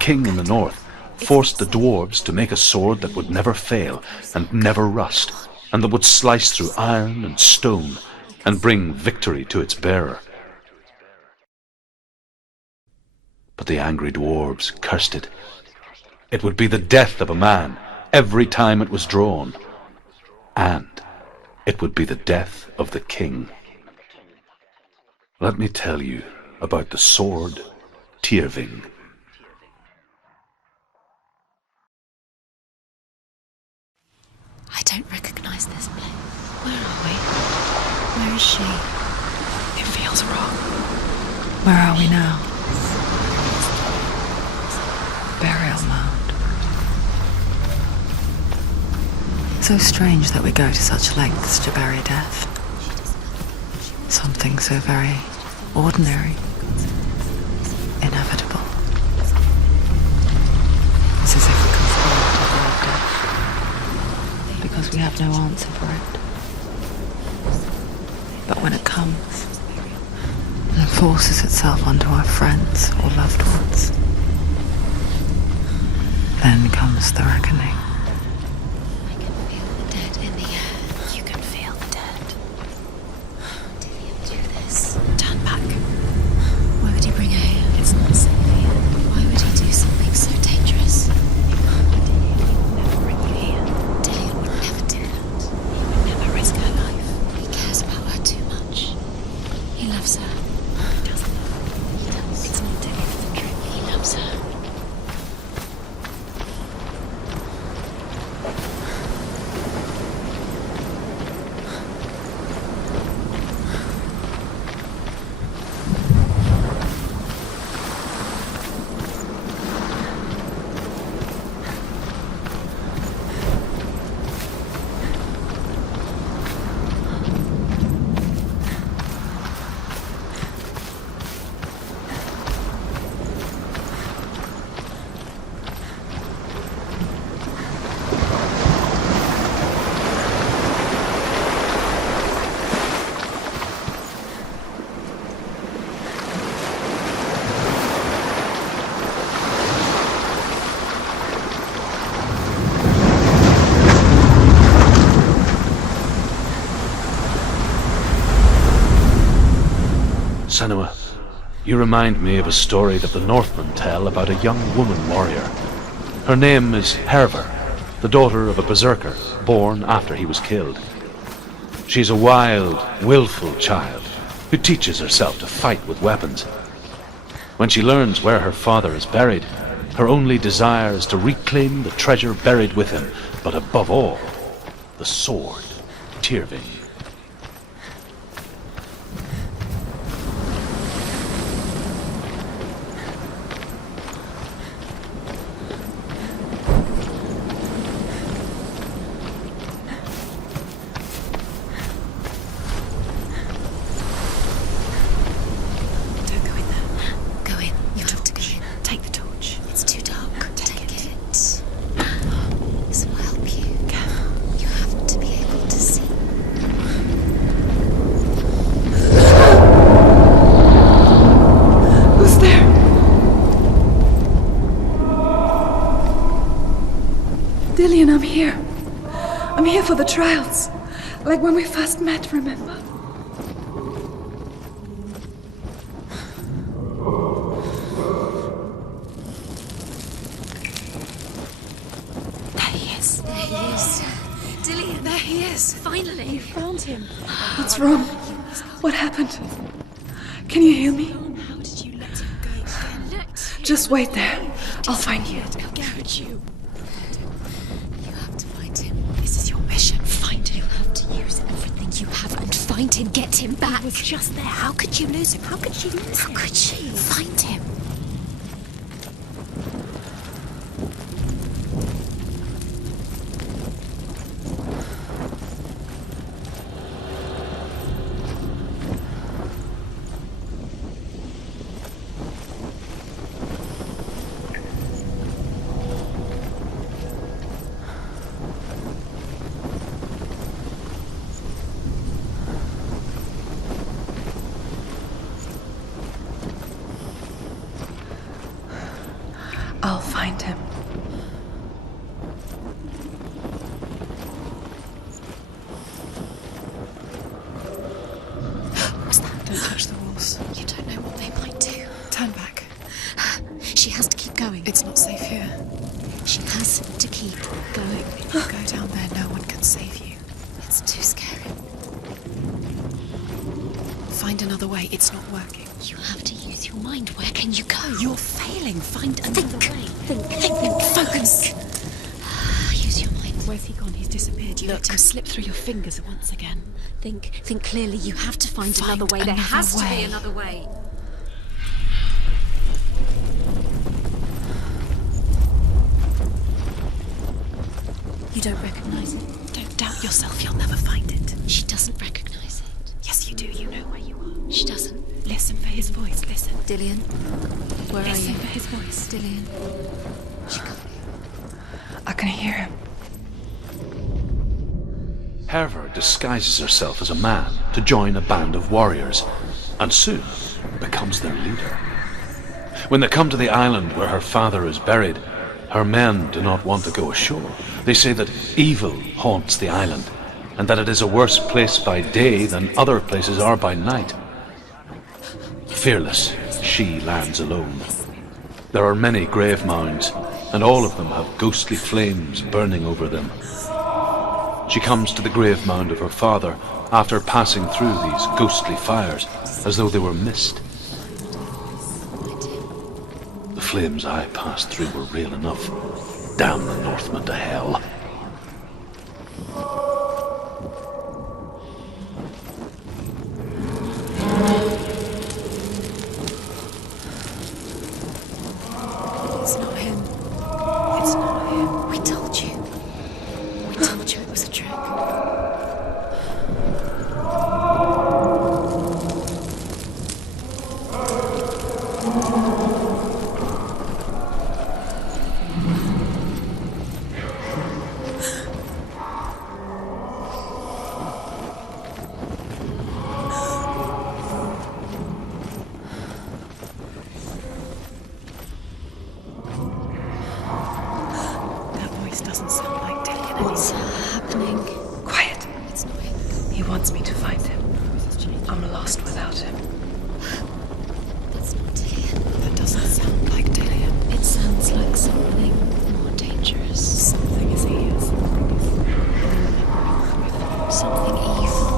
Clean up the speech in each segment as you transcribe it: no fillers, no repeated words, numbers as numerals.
king in the north forced the dwarves to make a sword that would never fail and never rust, and that would slice through iron and stone and bring victory to its bearer. But the angry dwarves cursed it. It would be the death of a man every time it was drawn, and it would be the death of the king. Let me tell you about the sword Tyrving. I don't recognize this place. Where are we? Where is she? It feels wrong. Where are we now? Burial mound. So strange that we go to such lengths to bury death. Something so very ordinary, inevitable. It's as if we can afford to avoid death, because we have no answer for it. But when it comes, and forces itself onto our friends or loved ones, then comes the reckoning. I can feel the dead in the air. You can feel the dead. Did he do this? Turn back. Why would he bring her here? It's not safe here. Why would he do something so dangerous? Dillian would never bring you here. Dillian would never do that. He would never risk her life. He cares about her too much. He loves her. He doesn't. He does. It's not Dillian, it's the truth. He loves her. Senua, you remind me of a story that the Northmen tell about a young woman warrior. Her name is Hervor, the daughter of a berserker born after he was killed. She's a wild, willful child who teaches herself to fight with weapons. When she learns where her father is buried, her only desire is to reclaim the treasure buried with him, but above all, the sword Tyrving. Dillian, I'm here. I'm here for the trials. Like when we first met, remember? There he is. There he is. Dillian, there he is. Finally. You found him. What's wrong? What happened? Can you hear me? How did you let him go again? Just wait there. I'll find you. I'll get you. You have to find him. This is your mission. Find him. You have to use everything you have and find him. Get him back. He was just there. How could you lose him? How could she lose him? How could she? Find him. find him. What's that? Don't touch the walls. You don't know what they might do. Turn back. She has to keep going. It's not safe here. She has to keep going. If you go down there, no one can save you. It's too scary. Find another way. It's not working. You have to use your mind. Where can you go? You're failing. Find another way. Think. Focus. Use your mind. Where's he gone? He's disappeared. You let him slip through your fingers once again. Think clearly. You have to find Find another way. There another has to be way. another way. You don't recognize it. Don't doubt yourself. You'll never find it. She doesn't recognize it. Yes, you do. You know where you are. She doesn't. Listen for his voice. Listen. Dillian, where Listen are for you? his voice. Dillian. She can't. I can hear him. Herver disguises herself as a man to join a band of warriors, and soon becomes their leader. When they come to the island where her father is buried, her men do not want to go ashore. They say that evil haunts the island, and that it is a worse place by day than other places are by night. Fearless, she lands alone. There are many grave mounds, and all of them have ghostly flames burning over them. She comes to the grave mound of her father after passing through these ghostly fires, as though they were mist. The flames I passed through were real enough. Damn the Northmen to hell. It's not him. It's not him. We told you. We told you it was a trick. That voice doesn't sound like Dillian What's anymore. happening? Quiet. It's not him. He wants me to find him. I'm lost without him. That's not Dillian. That doesn't sound like Dillian. It sounds like something more dangerous. Something as he is. Something evil.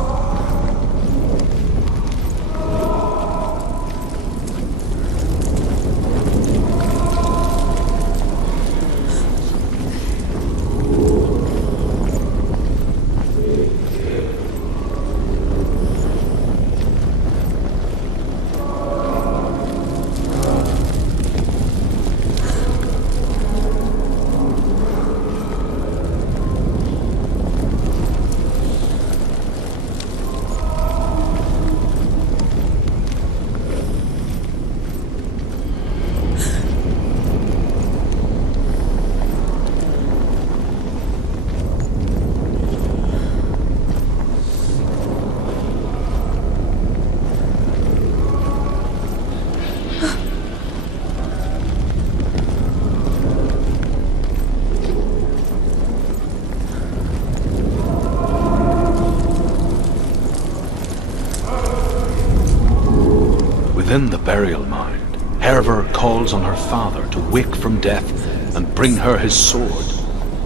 Within the burial mound, Herver calls on her father to wake from death and bring her his sword.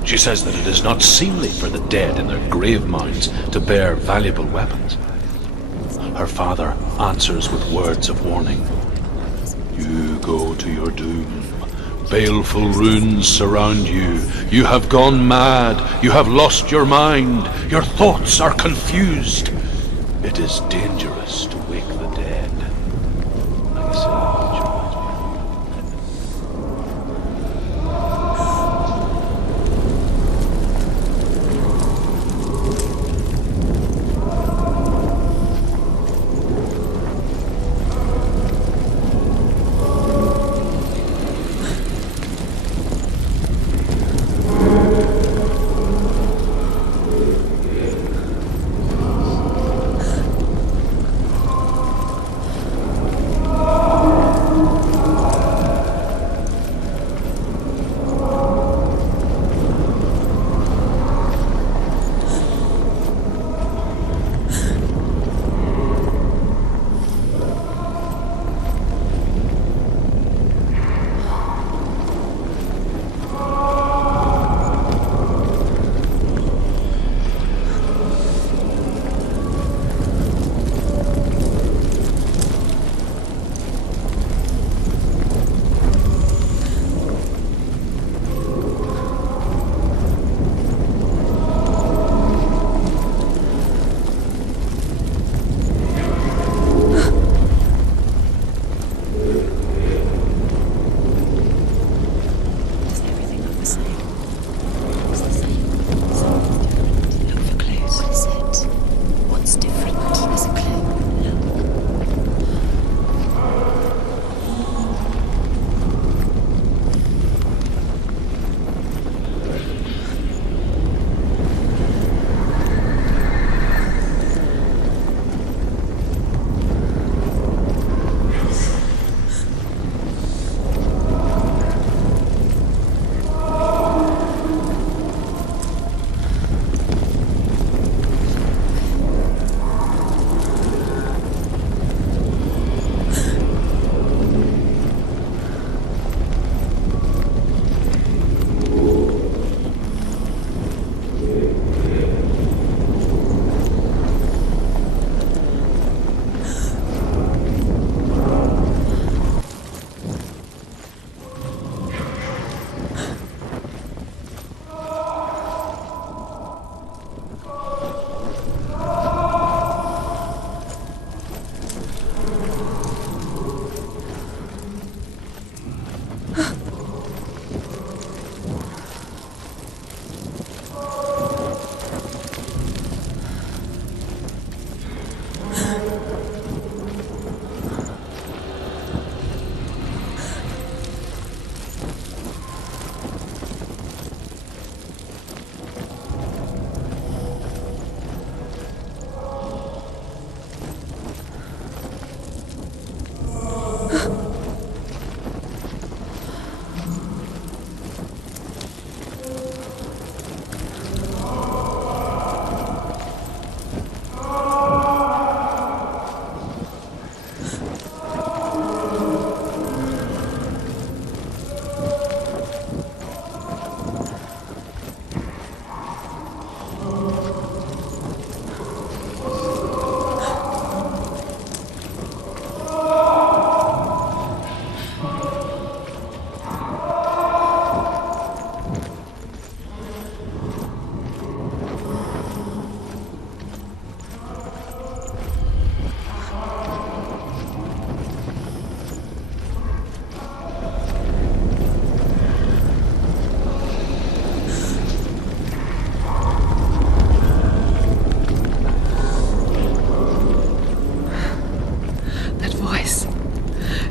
She says that it is not seemly for the dead in their grave mounds to bear valuable weapons. Her father answers with words of warning. You go to your doom. Baleful runes surround you. You have gone mad. You have lost your mind. Your thoughts are confused. It is dangerous to wake the dead. Like I said, it reminds me.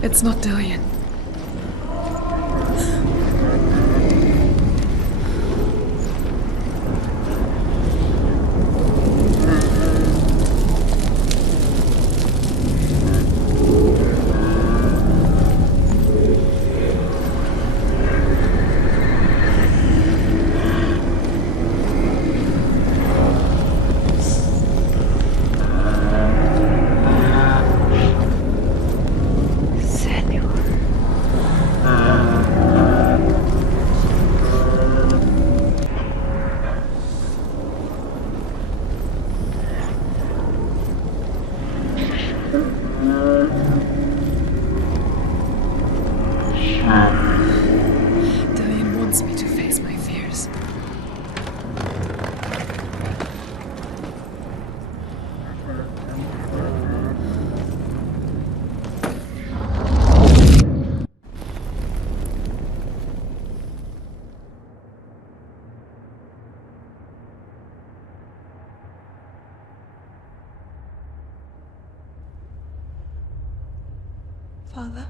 It's not Dillian. Dillian wants me to face my fears. Father?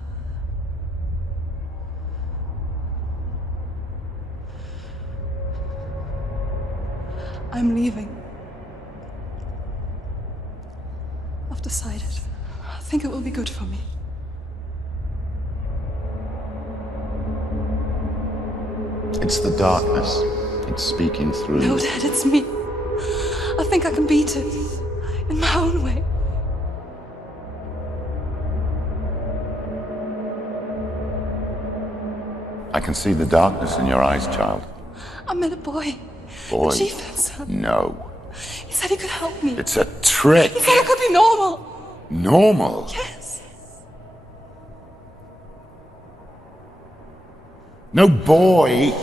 I'm leaving. I've decided. I think it will be good for me. It's the darkness. It's speaking through No, you. Dad, it's me. I think I can beat it. In my own way. I can see the darkness in your eyes, child. I met a boy. Boy. The chieftain's son. No. He said he could help me. It's a trick. He said I could be normal. Normal. Yes. No boy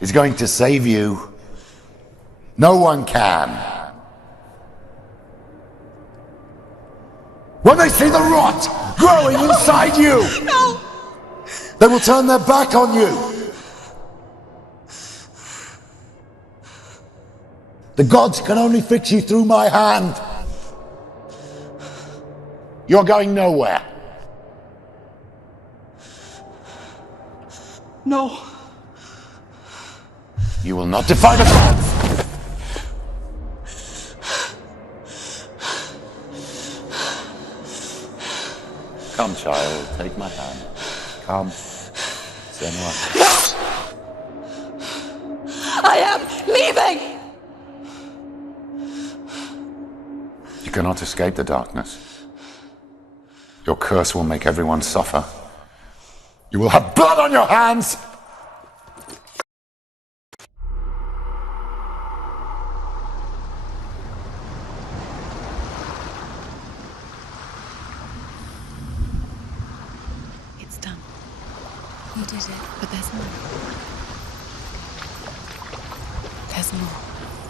is going to save you. No one can. When they see the rot growing inside you, No! they will turn their back on you. The gods can only fix you through my hand. You're going nowhere. No. You will not defy the gods. Come, child, take my hand. Come. Senua. I am leaving! You cannot escape the darkness. Your curse will make everyone suffer. You will have blood on your hands! It's done. You did it, but there's more. There's more.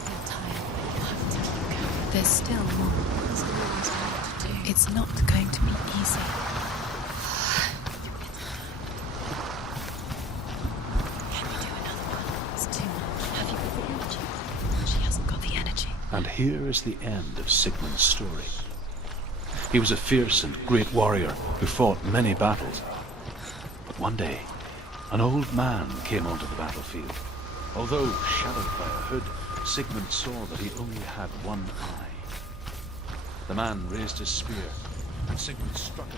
You're tired. You have to keep going. There's still more. There's always more to do. It's not going to be easy. Can you do another one? It's too much. Have you got the energy? She hasn't got the energy. And here is the end of Sigmund's story. He was a fierce and great warrior who fought many battles. But one day, an old man came onto the battlefield. Although shadowed by a hood, Sigmund saw that he only had one eye. The man raised his spear, and Sigmund struck it.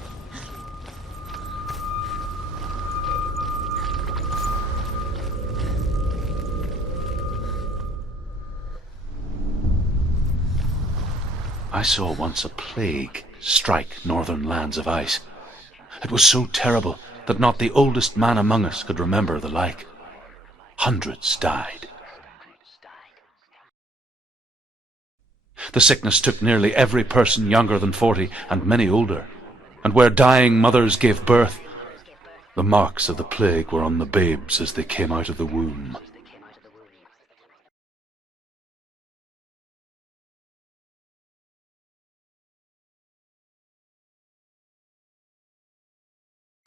I saw once a plague strike northern lands of ice. It was so terrible that not the oldest man among us could remember the like. Hundreds died. The sickness took nearly every person younger than 40 and many older. And where dying mothers gave birth, the marks of the plague were on the babes as they came out of the womb.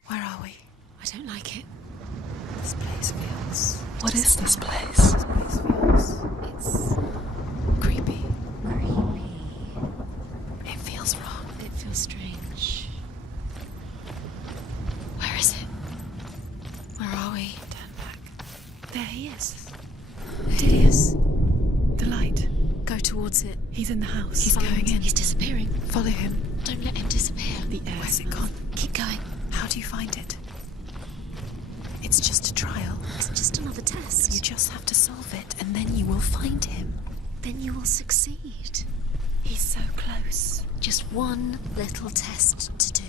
Where are we? I don't like it. This place feels... What is this place? This place feels... It's... creepy. It feels wrong. It feels strange. he is. Dilius, The light. go towards it. He's in the house. He's Find- going in. He's disappearing. Follow him. Don't let him disappear. The air. Where's it gone? Keep going. How do you find it? It's just a trial. It's just another test. You just have to solve it, and then you will find him. Then you will succeed. He's so close. Just one little test to do.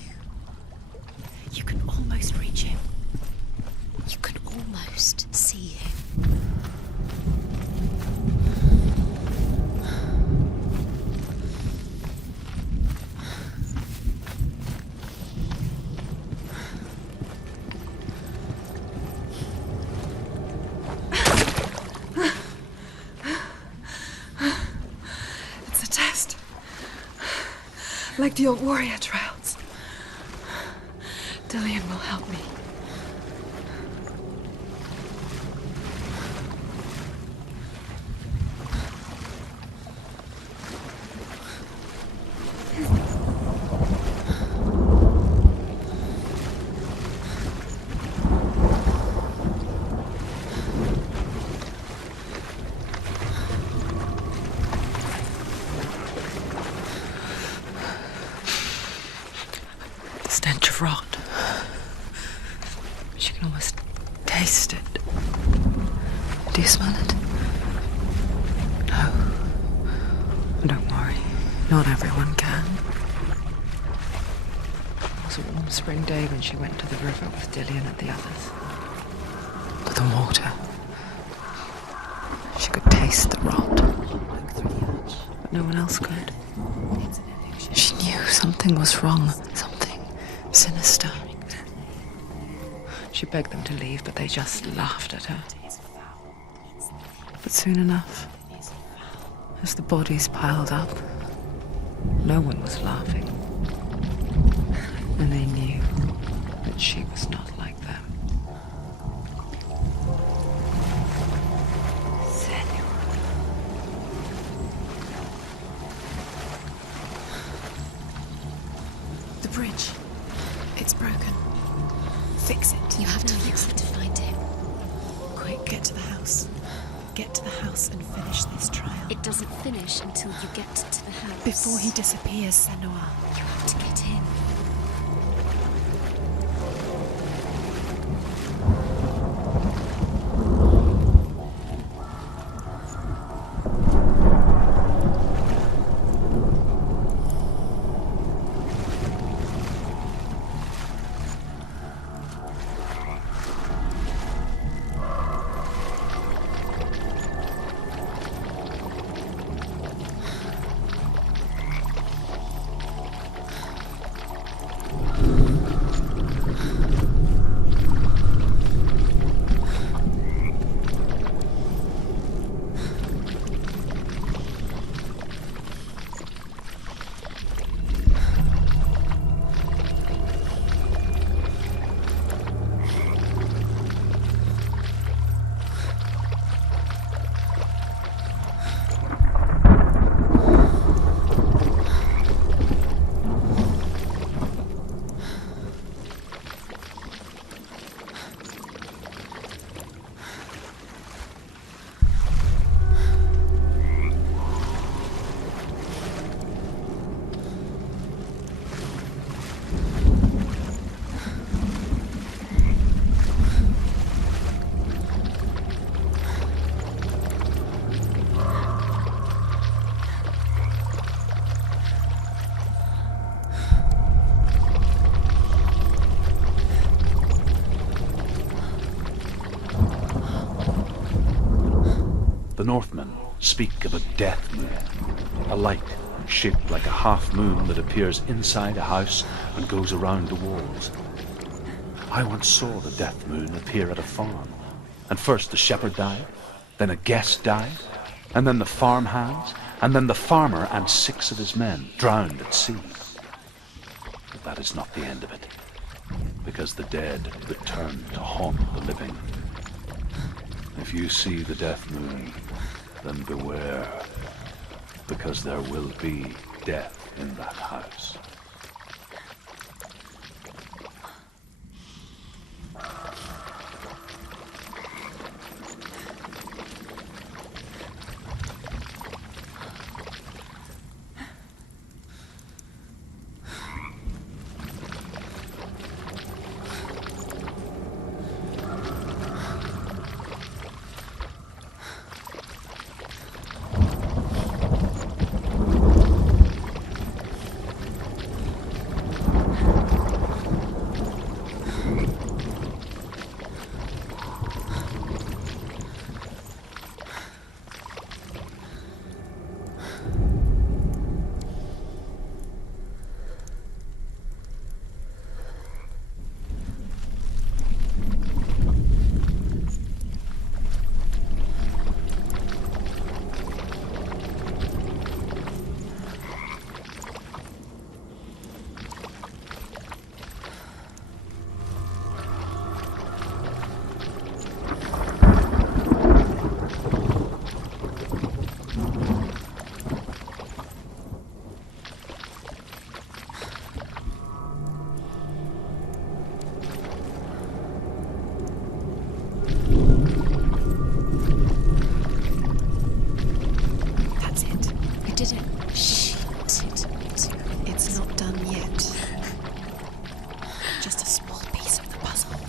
You can almost reach him. You can almost see him. It's a test. Like the old warrior trials. Dillian will help me. The stench of rot. She can almost taste it. Do you smell it? No. Don't worry. Not everyone can. It was a warm spring day when she went to the river with Dillian and the others. But the water. She could taste the rot. But no one else could. She knew something was wrong. Something sinister. She begged them to leave, but they just laughed at her. But soon enough, as the bodies piled up, no one was laughing. And they knew that she was not like them. Senua. The bridge. It's broken. Fix it. You have to fix it to find him. Quick, get to the house. Get to the house and finish this trial. It doesn't finish until you get to the house. Before he disappears, Senua. You have to get in. The Northmen speak of a death moon, a light shaped like a half moon that appears inside a house and goes around the walls. I once saw the death moon appear at a farm, and first the shepherd died, then a guest died, and then the farmhands, and then the farmer and 6 of his men drowned at sea. But that is not the end of it, because the dead return to haunt the living. If you see the death moon, then beware, because there will be death in that house.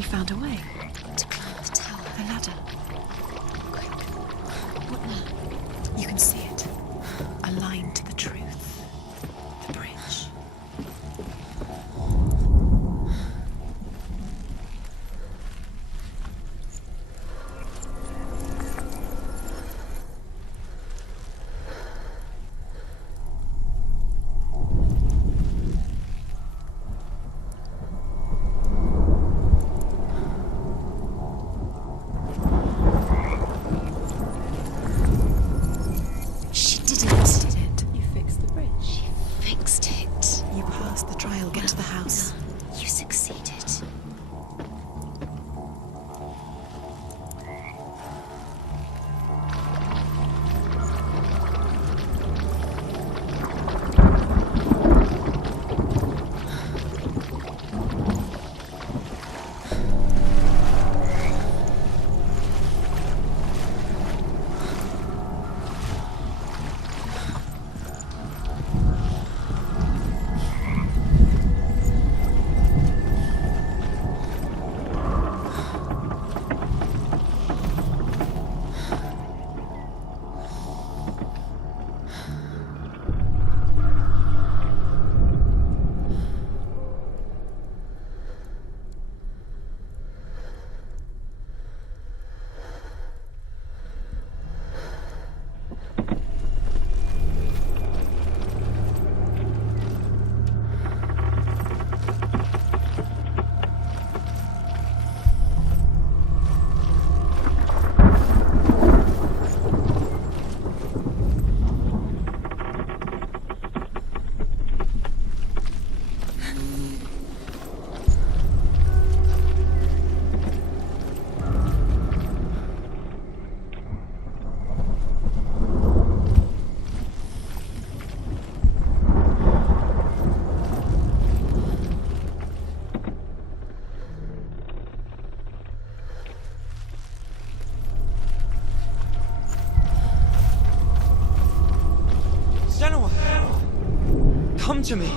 found a way. To climb the tower. The ladder. Quick. What now? You can see it. A line to the truth. The bridge. She did it. You fixed the bridge. She fixed it. You passed the trial. Get to the house. You succeeded. Senua! Come to me!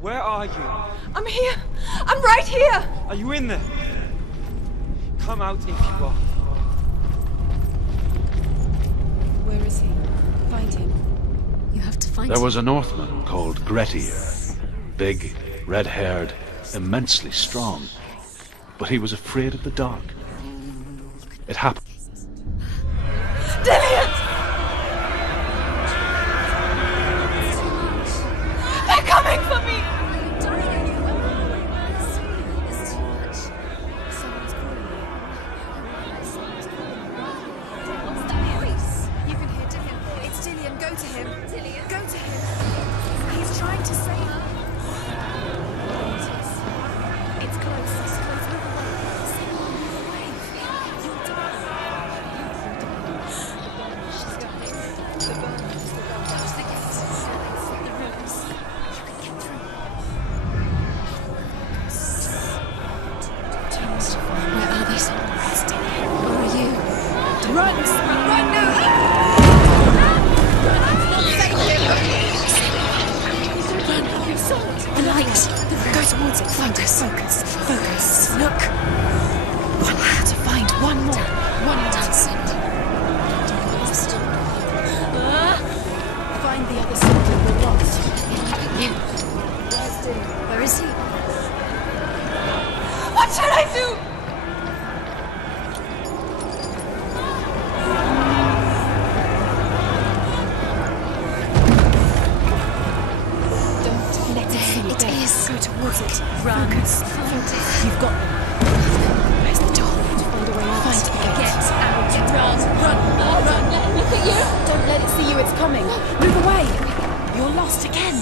Where are you? I'm here! I'm right here! Are you in there? Come out if you are. Where is he? Find him. You have to find There him. was a Northman called Grettir. Big, red-haired, immensely strong. But he was afraid of the dark. It happened. Dillion! They're coming for me! Someone's calling you. What's that voice? You can hear Dillion. It's Dillion. Go to him. Dillion. Go to him. He's trying to save her. It's close. It's close. Move away. You'll die. She's got it. The burners. That's the gate. The ruins. You can get through. Where are these? Where's Dillion? Where are you? Run! Run now! The light. Go towards it. Focus. Focus. Focus. Look. One more to find. One more. One more. Find the other side. We're lost. You. Where's Dillion? Where is he? What shall I do? Don't let it see you. It is. Go towards it. Run. Focus. Focus. You've got them. Where's the door? Find a way out. Find the gate. Get out. Run. Run. Look at you. Don't let it see you. It's coming. Move away. You're lost again.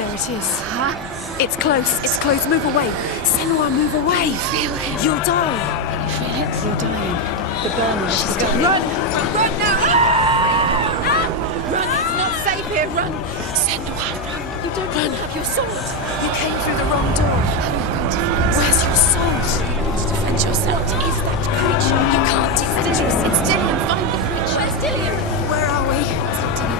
There it is. Huh? It's close. It's close. Move away. Senua, move away. Feel it. You'll die. Can you feel it? You're dying. The burn. She's the dying. Run! Run now! Run! It's not safe here. Run! Senua, run. You don't have your sword. You came through the wrong door. I'm not going to find Where's your sword? You want to defend yourself. What is that creature? You can't defend yourself. It's Dillian. Find the creature. Where's Dillian? Where are we?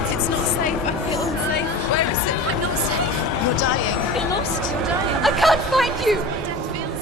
It's not safe. I feel unsafe. Where is it? I'm not safe. You're dying. You're lost. You're dying. I can't find you. Death feels.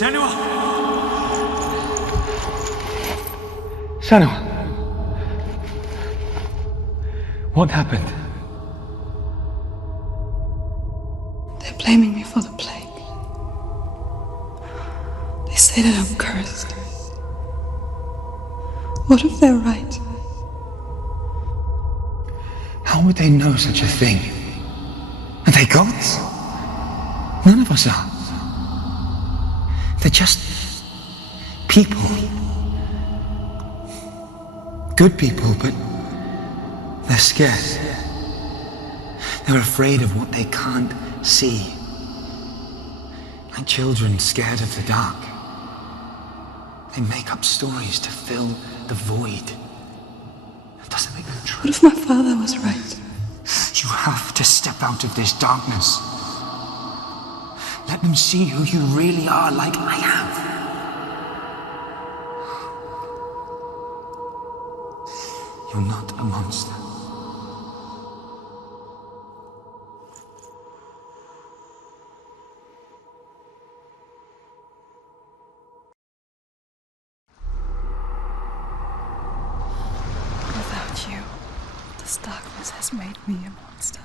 Senua! Senua! What happened? They're blaming me for the plague. They say that I'm cursed. What if they're right? How would they know such a thing? Are they gods? None of us are. They're just people. Good people, but they're scared. They're afraid of what they can't see. Like children scared of the dark. They make up stories to fill the void. That doesn't make them true. What if my father was right? You have to step out of this darkness. Let them see who you really are, like I have. You're not a monster. Without you, this darkness has made me a monster.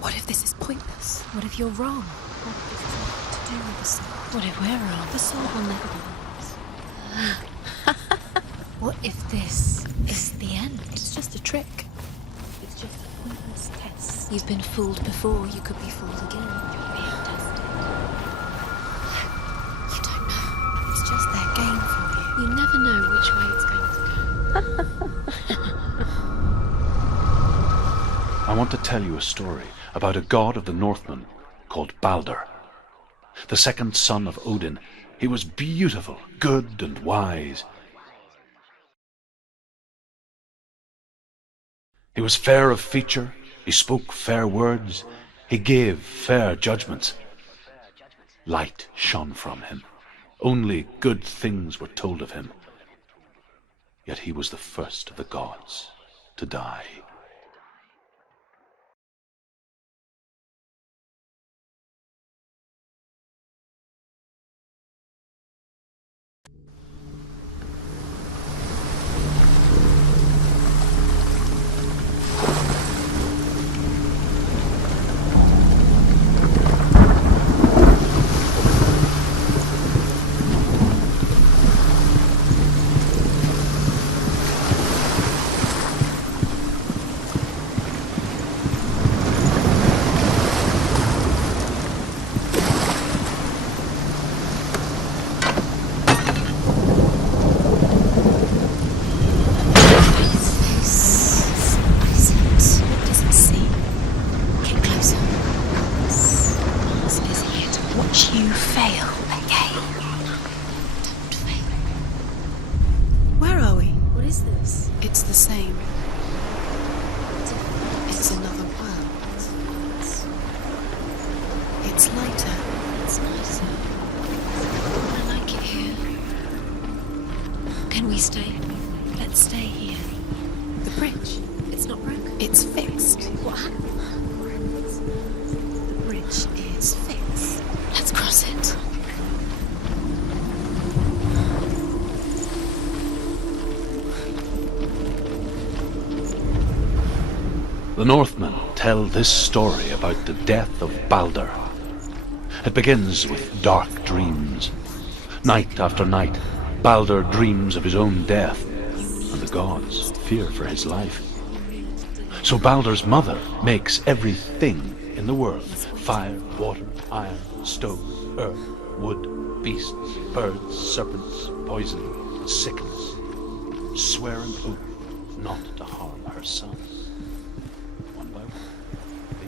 What if this is pointless? What if you're wrong? What if this has nothing to do with the soul? What if we're wrong? The soul will never be ours. What if this is the end? It's just a trick. It's just a pointless test. You've been fooled before. You could be fooled again. You're being tested. You don't know. It's just their game for you. You never know which way it's going to go. I want to tell you a story about a god of the Northmen called Balder. The second son of Odin. He was beautiful, good and wise. He was fair of feature, he spoke fair words, he gave fair judgments. Light shone from him. Only good things were told of him. Yet he was the first of the gods to die. The Northmen tell this story about the death of Baldur. It begins with dark dreams. Night after night, Baldur dreams of his own death, and the gods fear for his life. So Baldur's mother makes everything in the world: fire, water, iron, stone, earth, wood, beasts, birds, serpents, poison, sickness. Swear an oath not to harm her son. One by one, they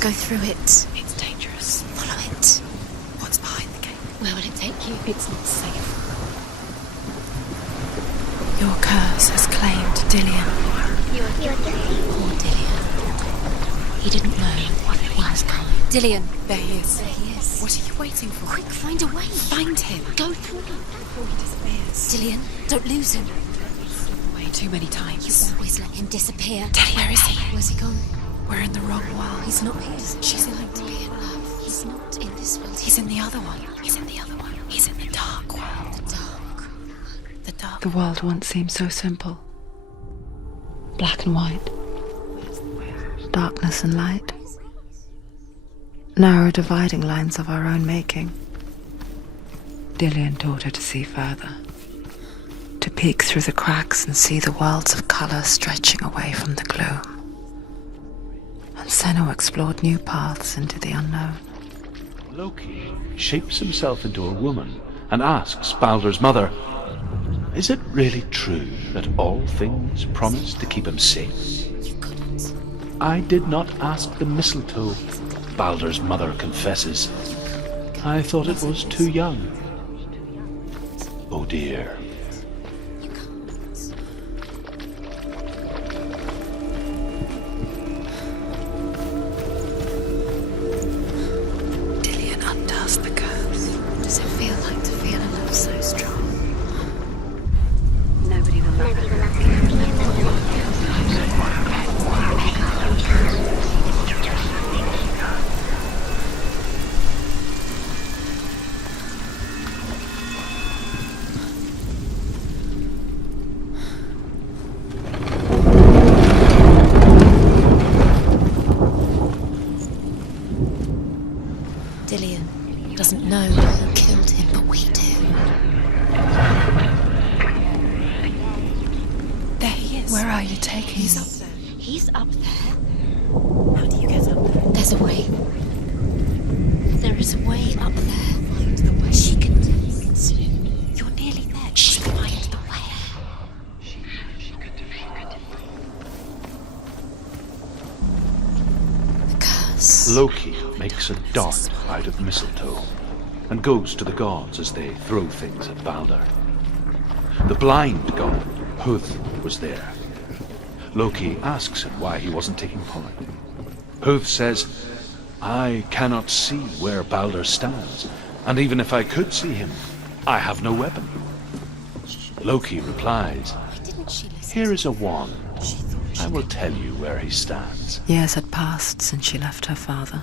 Go through it. It's dangerous. Follow it. What's behind the gate? Where will it take you? It's not safe. Your curse has claimed Dillian. Poor Dillian. He didn't know what it was coming. Dillian. There he is. There he is. What are you waiting for? Quick, find a way. Find him. Go through it. Before he disappears. Dillian, don't lose him. Way too many times. You always let him disappear. Dillian, where is he? Where's he gone? We're in the wrong world. He's not here. She's like to be in love. He's not in this world. He's in the other one. He's in the other one. He's in the dark world. The dark. The dark. The world once seemed so simple. Black and white. Darkness and light. Narrow dividing lines of our own making. Dillian taught her to see further. To peek through the cracks and see the worlds of colour stretching away from the gloom. And Senua explored new paths into the unknown. Loki shapes himself into a woman and asks Baldur's mother, "Is it really true that all things promise to keep him safe?" "I did not ask the mistletoe," Baldur's mother confesses. "I thought it was too young." Oh dear. The curse. Does it feel like to feel a love so strong? Nobody will love Dillian doesn't know who killed him, but we do. There he is. Where are you taking He's me? up there. He's up there. How do you get up there? There's a way. There is a way up there. Find the way. She can do it. You're nearly Loki makes a dart out of mistletoe and goes to the gods as they throw things at Balder. The blind god, Huth, was there. Loki asks him why he wasn't taking part. Huth says, "I cannot see where Balder stands, and even if I could see him, I have no weapon." Loki replies, "Here is a wand. I will tell you where he stands." Years had passed since she left her father.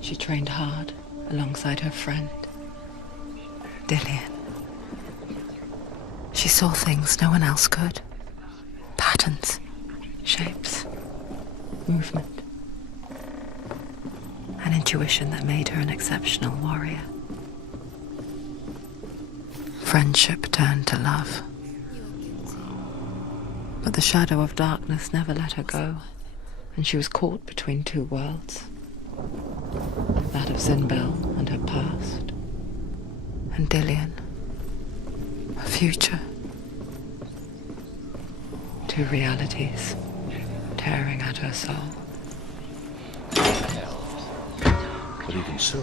She trained hard alongside her friend, Dillion. She saw things no one else could. Patterns, shapes, movement. An intuition that made her an exceptional warrior. Friendship turned to love. But the shadow of darkness never let her go, and she was caught between two worlds. That of Zinbel and her past, and Dillion, her future. Two realities tearing at her soul. But even so,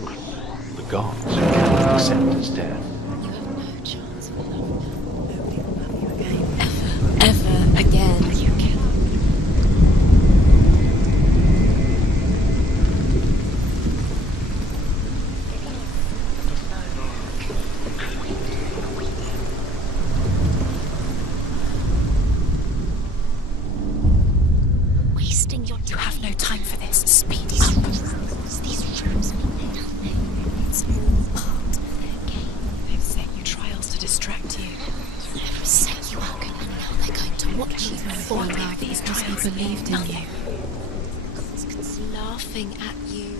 the gods cannot accept his death. You have no chance for love. Nobody will love you again. Ever again. You can. Wasting your time. You have no time for this. Speed up. These rooms mean nothing. It's all part of their game. They've set you trials to distract you. They've set you up, and now they're going to watch you fall like these trials. He believed in you. It's laughing at you.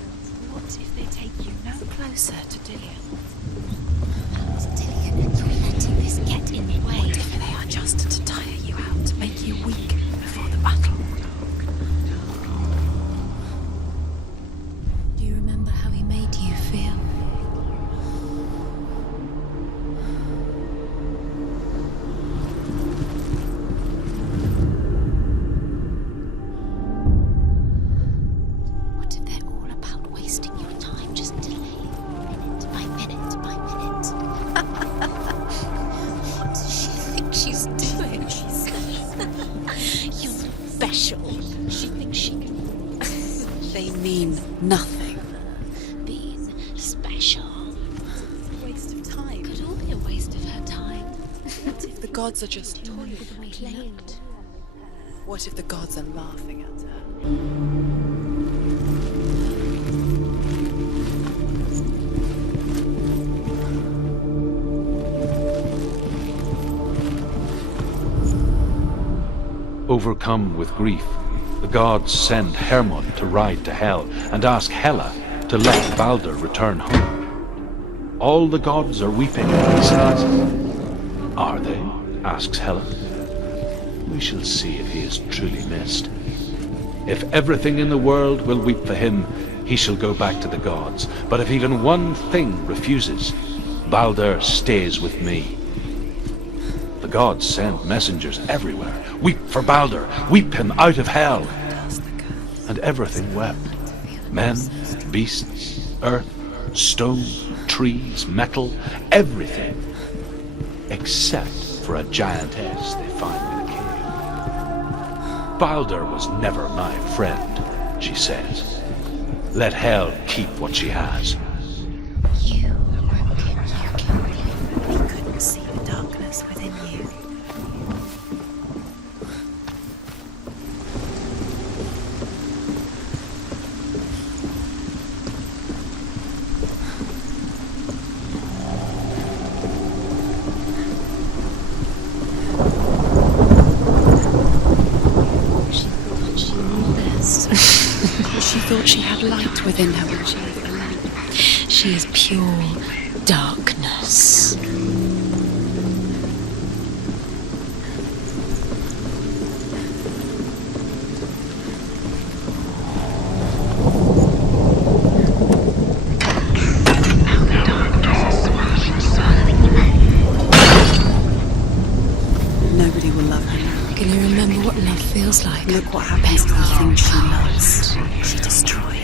What if they take you no closer to Dillion? Dillion, you're letting this get in the way. What if they are just to tire you out, to make you weak before the battle? Do you remember how he made you feel? What if they're all about wasting your time, just delaying minute by minute by minute? What does she think she's doing? You're special. She thinks she can. They mean nothing. Being special. Waste of time. Could all be a waste of her time. What if the gods are just toying with the way he looked? What if the gods are laughing at her? Overcome with grief, the gods send Hermod to ride to Hell and ask Hela to let Balder return home. All the gods are weeping, he says. Are they? Asks Hela. We shall see if he is truly missed. If everything in the world will weep for him, he shall go back to the gods. But if even one thing refuses, Balder stays with me. The gods send messengers everywhere. Weep for Balder, weep him out of Hell. And everything wept. Men, beasts, earth, stone, trees, metal, everything. Except for a giantess they find in a cave. Balder was never my friend, she says. Let Hell keep what she has. You broke him, you killed him. He couldn't see the darkness within you. She thought she had light within her when she is a lamp. She is pure darkness. Nobody will love her. Can you remember what love feels like? Look what happened to the thing she loves. She destroyed.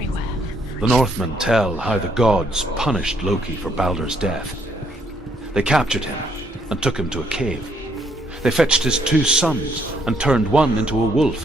everywhere. The Northmen tell how the gods punished Loki for Baldur's death. They captured him and took him to a cave. They fetched his 2 sons and turned one into a wolf.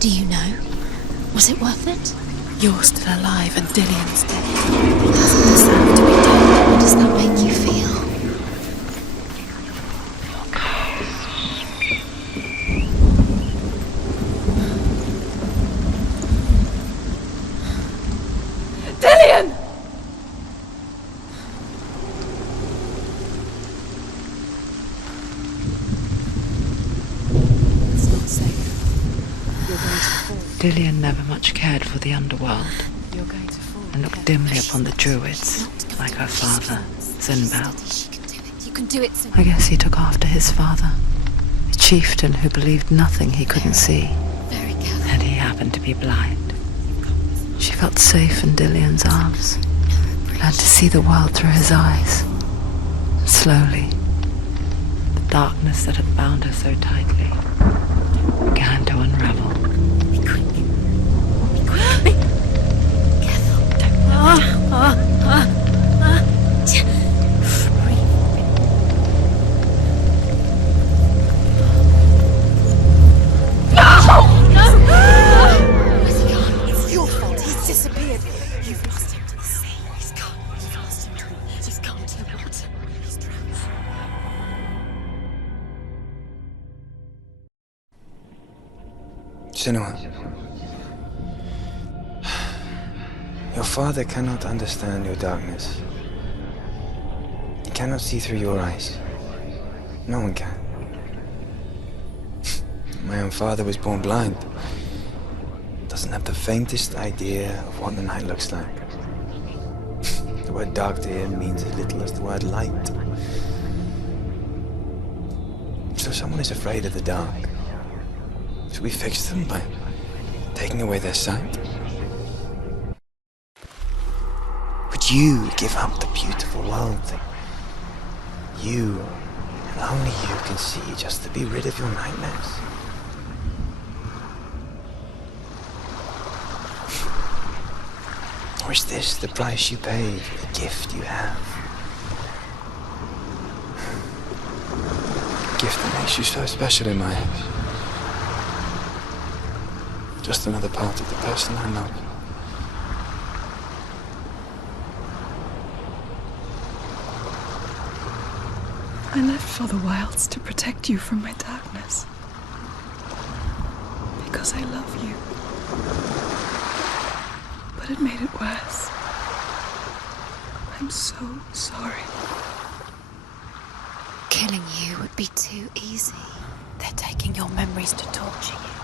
Do you know? Was it worth it? You're still alive and Dillian's dead. He doesn't deserve to be dead. What does that make you feel? Dillian! It's not safe. You're going to fall. Dillian never much cared for the underworld You're going to fall. and looked dimly upon the druids, like her father, Zinbel. She can do it. You can do it, Senua. I guess he took after his father, a chieftain who believed nothing he couldn't see, Very careful. and he happened to be blind. She felt safe in Dillian's arms, learned to see the world through his eyes. And slowly, the darkness that had bound her so tightly began to unravel. Where's he gone? It's your fault. He's disappeared. You've lost him to the sea. He's gone. You've lost him to the... He's gone to the water. He's drowned. Senua. Your father cannot understand your darkness. He cannot see through your eyes. No one can. My own father was born blind. Doesn't have the faintest idea of what the night looks like. The word dark to him means as little as the word light. So someone is afraid of the dark. Should we fix them by taking away their sight? Would you give up the beautiful world that you and only you can see just to be rid of your nightmares? Or is this the price you pay for the gift you have? A gift that makes you so special in my eyes. Just another part of the person I love. I left for the wilds to protect you from my darkness. Because I love you. But it made it worse. I'm so sorry. Killing you would be too easy. They're taking your memories to torture you.